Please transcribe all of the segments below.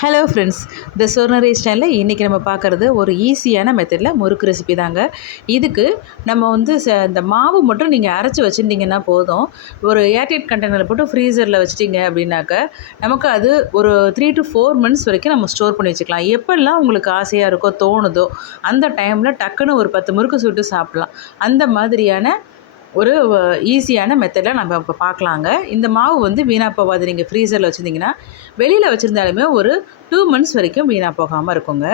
Hello friends the சோர்னரி ஸ்டைலில் இன்றைக்கி நம்ம பார்க்குறது ஒரு ஈஸியான மெத்தடில் முறுக்கு ரெசிபி தாங்க. இதுக்கு நம்ம வந்து ச இந்த மாவு மட்டும் நீங்கள் அரைச்சி வச்சுருந்தீங்கன்னா போதும். ஒரு ஏர்டைட் கண்டெய்னரில் போட்டு ஃப்ரீசரில் வச்சுட்டிங்க அப்படின்னாக்க நமக்கு அது ஒரு த்ரீ டு ஃபோர் மந்த்ஸ் வரைக்கும் நம்ம ஸ்டோர் பண்ணி வச்சுக்கலாம். எப்பெல்லாம் உங்களுக்கு ஆசையாக இருக்கோ தோணுதோ அந்த டைமில் டக்குன்னு ஒரு பத்து முறுக்கு சுட்டு சாப்பிட்லாம். அந்த மாதிரியான ஒரு ஈஸியான மெத்தடில் நம்ம இப்போ பார்க்கலாங்க இந்த மாவு வந்து வீணாக போகாது. நீங்கள் ஃப்ரீசரில் வச்சுருந்தீங்கன்னா வெளியில் வச்சுருந்தாலுமே ஒரு டூ மந்த்ஸ் வரைக்கும் வீணாக போகாமல் இருக்குங்க.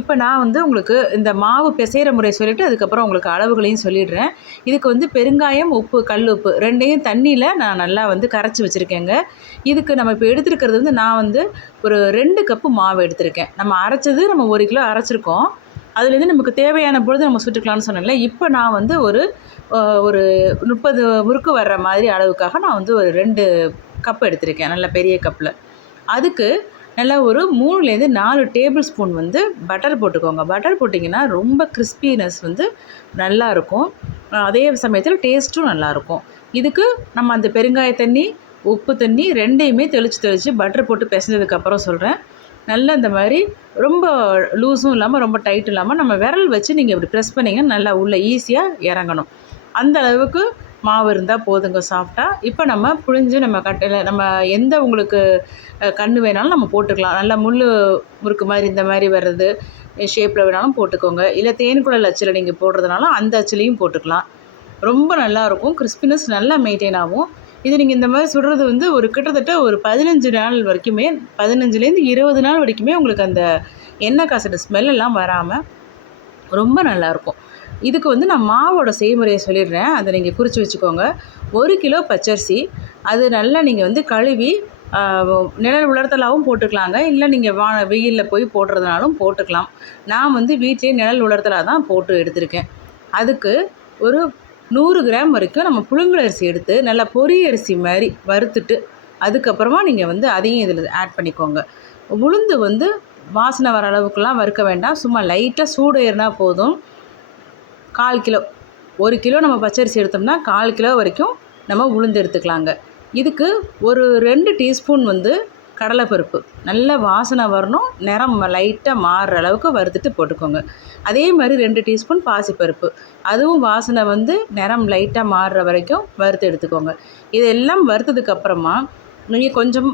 இப்போ நான் வந்து உங்களுக்கு இந்த மாவு பிசைகிற முறை சொல்லிவிட்டு அதுக்கப்புறம் உங்களுக்கு அளவுகளையும் சொல்லிடுறேன். இதுக்கு வந்து பெருங்காயம் உப்பு கல் உப்பு ரெண்டையும் தண்ணியில் நான் நல்லா வந்து கரைச்சி வச்சுருக்கேங்க. இதுக்கு நம்ம இப்போ எடுத்துருக்கிறது வந்து நான் வந்து ஒரு ரெண்டு கப்பு மாவு எடுத்திருக்கேன். நம்ம அரைச்சது நம்ம ஒரு கிலோ அரைச்சிருக்கோம். அதுலேருந்து நமக்கு தேவையான பொழுது நம்ம சுட்டுக்கலாம்னு சொன்னேன்ல இப்போ நான் வந்து ஒரு ஒரு முப்பது முறுக்கு வர்ற மாதிரி அளவுக்காக நான் வந்து ஒரு ரெண்டு கப் எடுத்திருக்கேன் நல்ல பெரிய கப்பில் அதுக்கு நல்லா ஒரு மூணுலேருந்து நாலு டேபிள் ஸ்பூன் வந்து பட்டர் போட்டுக்கோங்க. பட்டர் போட்டிங்கன்னா ரொம்ப கிறிஸ்பினஸ் வந்து நல்லாயிருக்கும் அதே சமயத்தில் டேஸ்ட்டும் நல்லாயிருக்கும் இதுக்கு நம்ம அந்த பெருங்காய தண்ணி உப்பு தண்ணி ரெண்டையுமே தெளித்து தெளித்து பட்டர் போட்டு பிசைஞ்சதுக்கப்புறம் சொல்கிறேன் நல்லா இந்த மாதிரி ரொம்ப லூஸும் இல்லாமல் ரொம்ப டைட்டும் இல்லாமல் நம்ம விரல் வச்சு நீங்கள் இப்படி ப்ரெஸ் பண்ணிங்கன்னா நல்லா உள்ளே ஈஸியாக இறங்கணும். அந்த அளவுக்கு மாவு இருந்தால் போதுங்க சாஃப்டாக இப்போ நம்ம புழிஞ்சு நம்ம கட்டையில் நம்ம எந்த உங்களுக்கு கன்று வேணாலும் நம்ம போட்டுக்கலாம். நல்லா முள் முறுக்கு மாதிரி இந்த மாதிரி வர்றது ஷேப்பில் வேணாலும் போட்டுக்கோங்க. இல்லை தேன்குழல் அச்சில் நீங்கள் போடுறதுனால அந்த அச்சிலையும் போட்டுக்கலாம். ரொம்ப நல்லாயிருக்கும் கிறிஸ்பினஸ் நல்லா மெயின்டைன் ஆகும். இது நீங்கள் இந்த மாதிரி சுடுறது வந்து ஒரு கிட்டத்தட்ட ஒரு பதினஞ்சு நாள் வரைக்குமே பதினஞ்சுலேருந்து இருபது நாள் வரைக்குமே உங்களுக்கு அந்த எண்ணெய் காசோட ஸ்மெல்லாம் வராமல் ரொம்ப நல்லாயிருக்கும் இதுக்கு வந்து நான் மாவோட செய்முறையை சொல்லிடுறேன். அதை நீங்கள் குறித்து வச்சுக்கோங்க. ஒரு கிலோ பச்சரிசி அது நல்லா நீங்கள் வந்து கழுவி நிழல் உலர்த்தலாகவும் போட்டுக்கலாங்க. இல்லை நீங்கள் வா வெயிலில் போய் போடுறதுனாலும் போட்டுக்கலாம். நான் வந்து வீட்டிலே நிழல் உலர்த்தலாக தான் போட்டு எடுத்திருக்கேன். அதுக்கு ஒரு நூறு கிராம் வரைக்கும் நம்ம புழுங்கலரிசி எடுத்து நல்லா பொரிய அரிசி மாதிரி வறுத்துட்டு அதுக்கப்புறமா நீங்கள் வந்து அதையும் இதில் ஆட் பண்ணிக்கோங்க. உளுந்து வந்து வாசனை வர அளவுக்குலாம் வறுக்க வேண்டாம். சும்மா லைட்டாக சூடு ஏறினா போதும். கால் கிலோ ஒரு கிலோ நம்ம பச்சரிசி எடுத்தோம்னா கால் கிலோ வரைக்கும் நம்ம உளுந்து எடுத்துக்கலாங்க. இதுக்கு ஒரு ரெண்டு டீஸ்பூன் வந்து கடலைப்பருப்பு. நல்ல வாசனை வரணும் நிறம் லைட்டாக மாறுற அளவுக்கு வறுத்துட்டு போட்டுக்கோங்க. அதே மாதிரி ரெண்டு டீஸ்பூன் பாசிப்பருப்பு. அதுவும் வாசனை வந்து நிறம் லைட்டாக மாறுற வரைக்கும் வறுத்து எடுத்துக்கோங்க. இதெல்லாம் வறுத்ததுக்கப்புறமா நீங்கள் கொஞ்சம்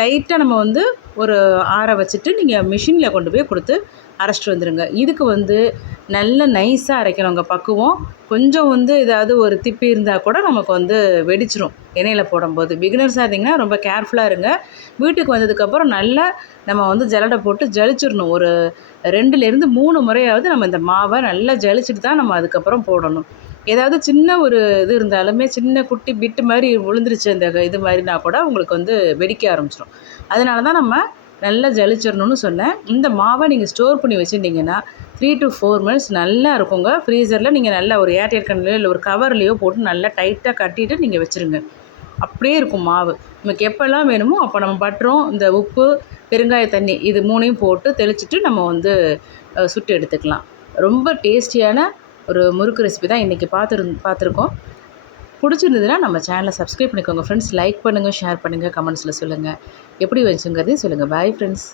லைட்டாக நம்ம வந்து ஒரு ஆற வச்சுட்டு நீங்கள் மிஷினில் கொண்டு போய் கொடுத்து அரைச்சிட்டு வந்துடுங்க இதுக்கு வந்து நல்ல நைஸாக அரைக்கணுங்க. பக்குவம். கொஞ்சம் வந்து ஏதாவது ஒரு திப்பி இருந்தால் கூட நமக்கு வந்து வெடிச்சிரும் எண்ணெயில் போடும்போது. பிகினர்ஸாக இருந்தீங்கன்னா ரொம்ப கேர்ஃபுல்லாக இருங்க. வீட்டுக்கு வந்ததுக்கப்புறம் நல்லா நம்ம வந்து ஜலடை போட்டு ஜலிச்சிடணும். ஒரு ரெண்டுலேருந்து மூணு முறையாவது நம்ம இந்த மாவை நல்லா ஜலிச்சுட்டு தான் நம்ம அதுக்கப்புறம் போடணும். ஏதாவது சின்ன ஒரு இது இருந்தாலுமே சின்ன குட்டி பிட்டு மாதிரி விழுந்துருச்சு அந்த இது மாதிரினா கூட உங்களுக்கு வந்து வெடிக்க ஆரம்பிச்சிடும் அதனால தான் நம்ம நல்லா ஜலிச்சிடணும்னு சொன்னேன் இந்த மாவை நீங்கள் ஸ்டோர் பண்ணி வச்சுருந்தீங்கன்னா த்ரீ டு ஃபோர் மினிட்ஸ் நல்லா இருக்குங்க. ஃப்ரீசரில் நீங்கள் நல்லா ஒரு ஏர்டைட் கண்ணிலையோ இல்லை ஒரு கவர்லேயோ போட்டு நல்லா டைட்டாக கட்டிட்டு நீங்கள் வச்சுருங்க. அப்படியே இருக்கும் மாவு. நமக்கு எப்போல்லாம் வேணுமோ அப்போ நம்ம பட்டுறோம் இந்த உப்பு பெருங்காய தண்ணி இது மூணையும் போட்டு தெளிச்சிட்டு நம்ம வந்து சுட்டு எடுத்துக்கலாம். ரொம்ப டேஸ்டியான ஒரு முறுக்கு ரெசிபி தான் இன்றைக்கி பார்த்துரு பார்த்துருக்கோம். பிடிச்சிருந்ததுன்னா நம்ம சேனலை சப்ஸ்கிரைப் பண்ணிக்கோங்க. ஃப்ரெண்ட்ஸ் லைக் பண்ணுங்கள் ஷேர் பண்ணுங்கள் கமெண்ட்ஸில் சொல்லுங்கள் எப்படி வச்சுங்கிறதையும் சொல்லுங்கள் பாய் ஃப்ரெண்ட்ஸ்